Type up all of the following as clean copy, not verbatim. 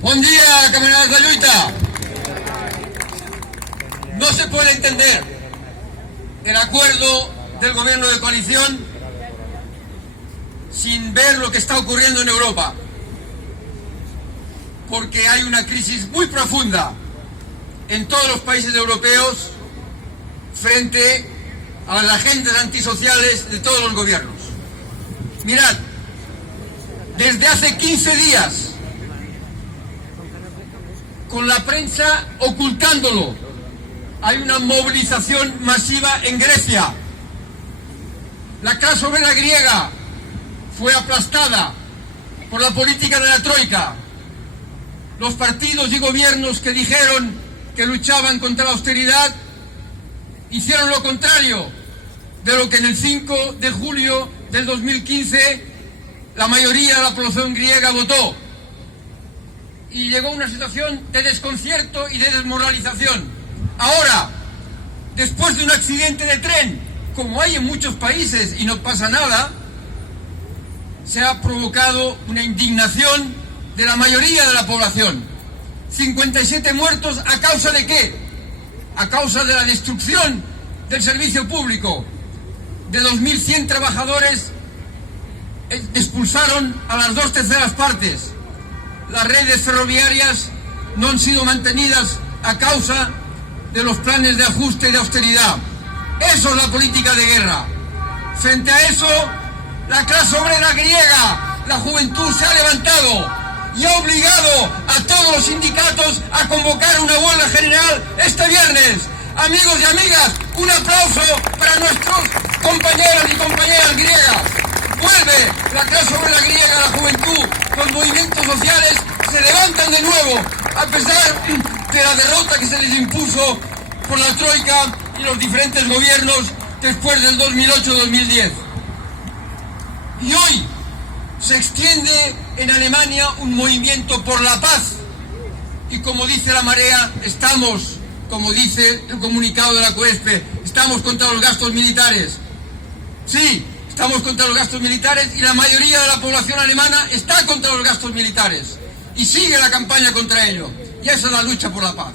Buen día, camaradas de la lucha. No se puede entender el acuerdo del gobierno de coalición sin ver lo que está ocurriendo en Europa, porque hay una crisis muy profunda en todos los países europeos frente a las agendas antisociales de todos los gobiernos. Mirad, desde hace 15 días, con la prensa ocultándolo, hay una movilización masiva en Grecia. La clase obrera griega fue aplastada por la política de la Troika. Los partidos y gobiernos que dijeron que luchaban contra la austeridad hicieron lo contrario de lo que en el 5 de julio del 2015 la mayoría de la población griega votó. Y llegó una situación de desconcierto y de desmoralización. Ahora, después de un accidente de tren, como hay en muchos países y no pasa nada, se ha provocado una indignación de la mayoría de la población. 57 muertos, ¿a causa de qué? A causa de la destrucción del servicio público. De 2.100 trabajadores expulsaron a las 2/3 partes. Las redes ferroviarias no han sido mantenidas a causa de los planes de ajuste y de austeridad. Eso es la política de guerra. Frente a eso, la clase obrera griega, la juventud se ha levantado y ha obligado a todos los sindicatos a convocar una huelga general este viernes. Amigos y amigas, un aplauso para nuestros compañeros y compañeras griegas. Vuelve la clase obrera griega, la juventud, los movimientos sociales se levantan de nuevo, a pesar de la derrota que se les impuso por la Troika y los diferentes gobiernos después del 2008-2010. Y hoy se extiende en Alemania un movimiento por la paz. Y como dice la marea, estamos, como dice el comunicado de la COESPE, estamos contra los gastos militares. Sí, estamos contra los gastos militares y la mayoría de la población alemana está contra los gastos militares. Y sigue la campaña contra ello. Y esa es la lucha por la paz.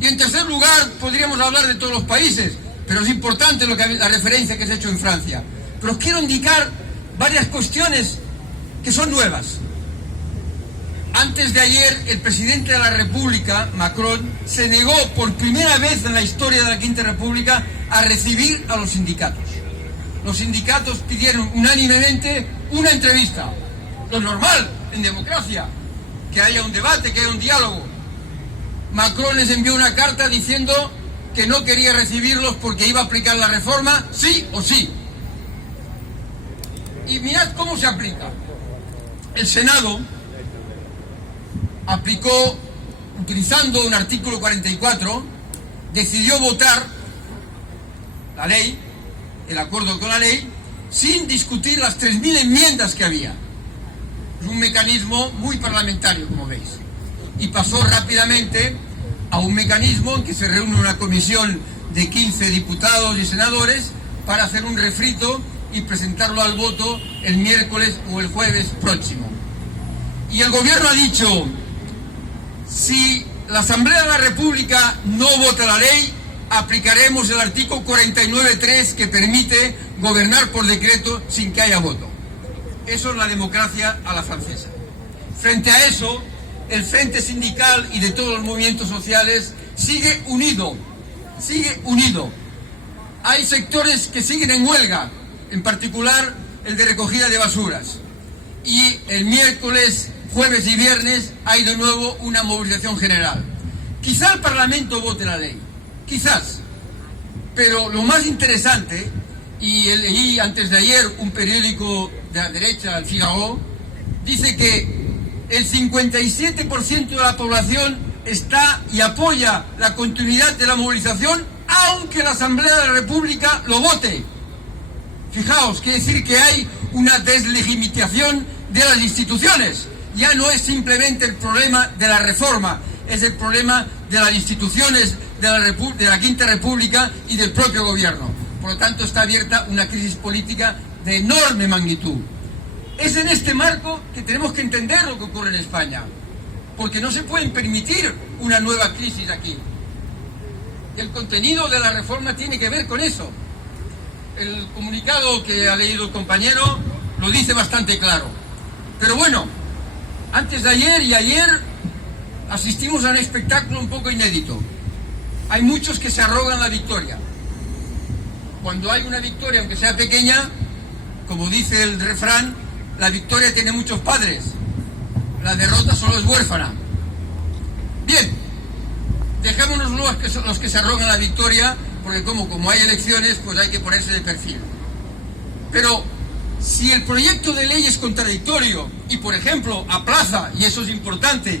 Y en tercer lugar, podríamos hablar de todos los países, pero es importante la referencia que se ha hecho en Francia. Pero os quiero indicar varias cuestiones que son nuevas. Antes de ayer, el presidente de la República, Macron, se negó por primera vez en la historia de la Quinta República a recibir a los sindicatos. Los sindicatos pidieron unánimemente una entrevista. Lo normal en democracia, que haya un debate, que haya un diálogo. Macron les envió una carta diciendo que no quería recibirlos porque iba a aplicar la reforma sí o sí. Y mirad cómo se aplica. El Senado aplicó, utilizando un artículo 44, decidió votar la ley, el acuerdo con la ley, sin discutir las 3.000 enmiendas que había. Es un mecanismo muy parlamentario, como veis. Y pasó rápidamente a un mecanismo en que se reúne una comisión de 15 diputados y senadores para hacer un refrito y presentarlo al voto el miércoles o el jueves próximo. Y el gobierno ha dicho, si la Asamblea de la República no vota la ley, aplicaremos el artículo 49.3 que permite gobernar por decreto sin que haya voto. Eso es la democracia a la francesa. Frente a eso, el frente sindical y de todos los movimientos sociales sigue unido. Hay sectores que siguen en huelga, en particular el de recogida de basuras. Y el miércoles, jueves y viernes hay de nuevo una movilización general. Quizá el Parlamento vote la ley, quizás. Pero lo más interesante, y leí antes de ayer un periódico de la derecha, el Figaro, dice que el 57% de la población está y apoya la continuidad de la movilización, aunque la Asamblea de la República lo vote. Fijaos, quiere decir que hay una deslegitimación de las instituciones. Ya no es simplemente el problema de la reforma, es el problema de las instituciones de la Quinta República y del propio gobierno. Por lo tanto, está abierta una crisis política de enorme magnitud. Es en este marco que tenemos que entender lo que ocurre en España, porque no se puede permitir una nueva crisis aquí. El contenido de la reforma tiene que ver con eso. El comunicado que ha leído el compañero lo dice bastante claro. Pero bueno, antes de ayer y ayer asistimos a un espectáculo un poco inédito. Hay muchos que se arrogan la victoria. Cuando hay una victoria, aunque sea pequeña, como dice el refrán, la victoria tiene muchos padres, la derrota solo es huérfana. Bien, dejémonos los que se arrogan la victoria, porque como hay elecciones, pues hay que ponerse de perfil. Pero si el proyecto de ley es contradictorio y, por ejemplo, aplaza, y eso es importante,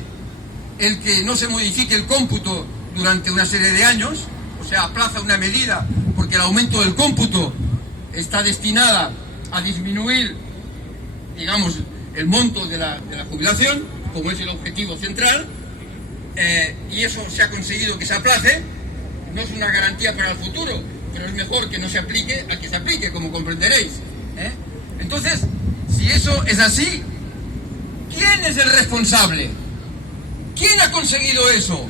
el que no se modifique el cómputo durante una serie de años, o sea, aplaza una medida porque el aumento del cómputo está destinada a disminuir, digamos, el monto de la jubilación, como es el objetivo central, y eso se ha conseguido que se aplace. No es una garantía para el futuro, pero es mejor que no se aplique a que se aplique, como comprenderéis. Entonces, si eso es así, ¿quién es el responsable? ¿Quién ha conseguido eso?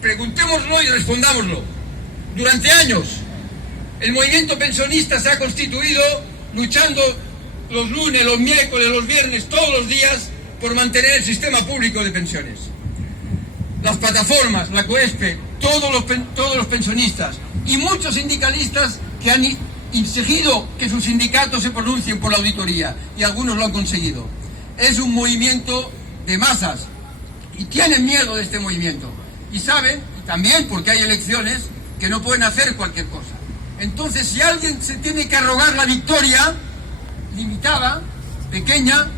Preguntémoslo y respondámoslo. Durante años, el movimiento pensionista se ha constituido luchando los lunes, los miércoles, los viernes, todos los días por mantener el sistema público de pensiones. Las plataformas, la COESPE, todos los pensionistas y muchos sindicalistas que han exigido que sus sindicatos se pronuncien por la auditoría, y algunos lo han conseguido. Es un movimiento de masas y tienen miedo de este movimiento y saben, y también porque hay elecciones, que no pueden hacer cualquier cosa. Entonces, si alguien se tiene que arrogar la victoria limitada, pequeña,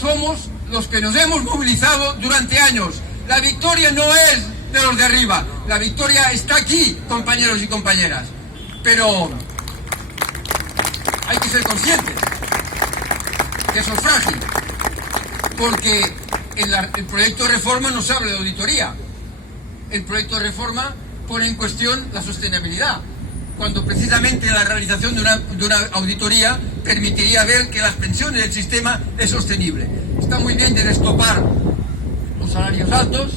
somos los que nos hemos movilizado durante años. La victoria no es de los de arriba, la victoria está aquí, compañeros y compañeras. Pero hay que ser conscientes que eso es frágil, porque el proyecto de reforma no se habla de auditoría. El proyecto de reforma pone en cuestión la sostenibilidad, cuando precisamente la realización de una auditoría permitiría ver que las pensiones del sistema es sostenible. Está muy bien de destopar los salarios altos,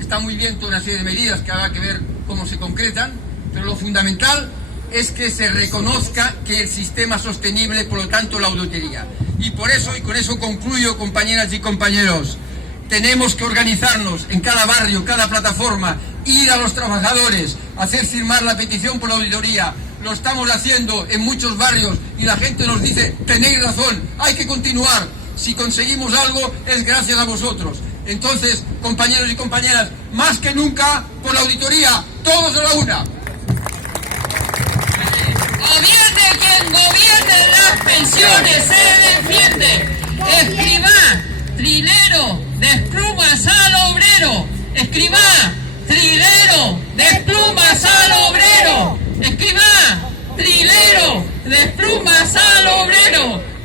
está muy bien toda una serie de medidas que habrá que ver cómo se concretan, pero lo fundamental es que se reconozca que el sistema es sostenible, por lo tanto la auditoría. Y por eso, y con eso concluyo, compañeras y compañeros, tenemos que organizarnos en cada barrio, cada plataforma, ir a los trabajadores, hacer firmar la petición por la auditoría. Lo estamos haciendo en muchos barrios y la gente nos dice, tenéis razón, hay que continuar. Si conseguimos algo es gracias a vosotros. Entonces, compañeros y compañeras, más que nunca por la auditoría, todos a la una. Gobierne quien gobierne, las pensiones se defiende. Escribá, trilero, desplumas al obrero. Escribá, trilero, desplumas al obrero. Escribá, trilero, desplumas al obrero.